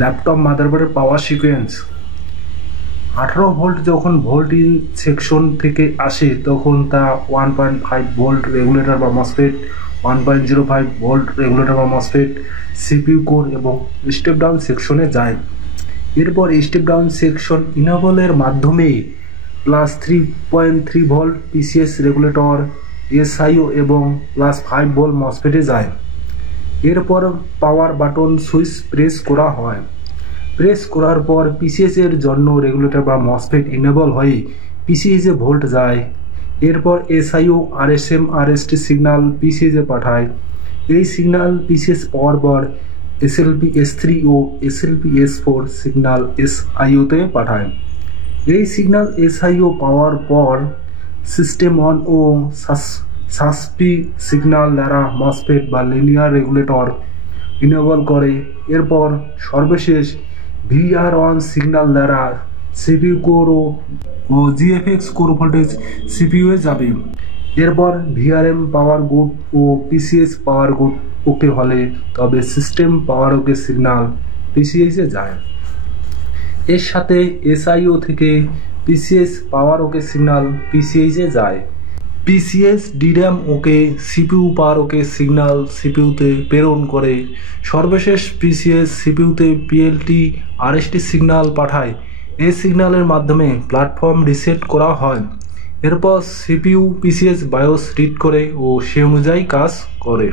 Laptop মাদারবোর্ডের পাওয়ার sequence 18 volt যখন volt in section থেকে আসে তখন তা 1.5 ভোল্ট রেগুলেটর বা মসফেট, 1.05 ভোল্ট রেগুলেটর বা মসফেট, সিপিইউ কোর এবং স্টেপ ডাউন সেকশনে যায়। এরপর স্টেপ ডাউন সেকশন ইনেবলের মাধ্যমে প্লাস 3.3 ভোল্ট পিসিএস রেগুলেটর, এসআইও এবং প্লাস 5 ভোল্ট মসফেটে যায়। এরপর পাওয়ার বাটন সুইচ প্রেস করা হয়। প্রেস করার পর পিসিএস এর জন্য রেগুলেটর বা মসফেট ইনেবল হয়ে পিসিএস এ ভোল্ট যায়। এরপর এসআইও আরএসএম আরএসটি সিগন্যাল পিসিএস এ পাঠায়। এই সিগন্যাল পিসিএস পাওয়ার পর এসএলপি S3 ও এসএলপি S4 সিগন্যাল এসআইওতে পাঠায়। এই সিগন্যাল এসআইও পাওয়ার পর সিস্টেম অন ও সাসপি সিগন্যাল দ্বারা মসফেট বা লিনিয়ার রেগুলেটর ইনেবল করে। এরপর সর্বশেষ VR1 সিগন্যাল দ্বারা সিপিইউ কোর ও জিএফএক্স কোর ভোল্টেজ সিপিইউ এ যাবে। এরপর ভিআরএম পাওয়ার গুড ও পিসিএস পাওয়ার গুড ওকে হলে তবে সিস্টেম পাওয়ার ওকে সিগন্যাল পিসিএস এ যায়। এর সাথে এসআইও থেকে পিসিএস পাওয়ার ওকে সিগন্যাল পিসিএস এ যায়। পিসিএস ডির‍্যাম ওকে সিপিইউ পাওয়ার ওকে সিগন্যাল সিপিইউতে প্রেরণ করে। সর্বশেষ পিসিএস সিপিইউতে পিএলটি আরএসটি সিগন্যাল পাঠায়। এই সিগন্যালের মাধ্যমে প্ল্যাটফর্ম রিসেট করা হয়। এরপর সিপিইউ পিসিএস বায়োস রিড করে ও সে অনুযায়ী কাজ করে।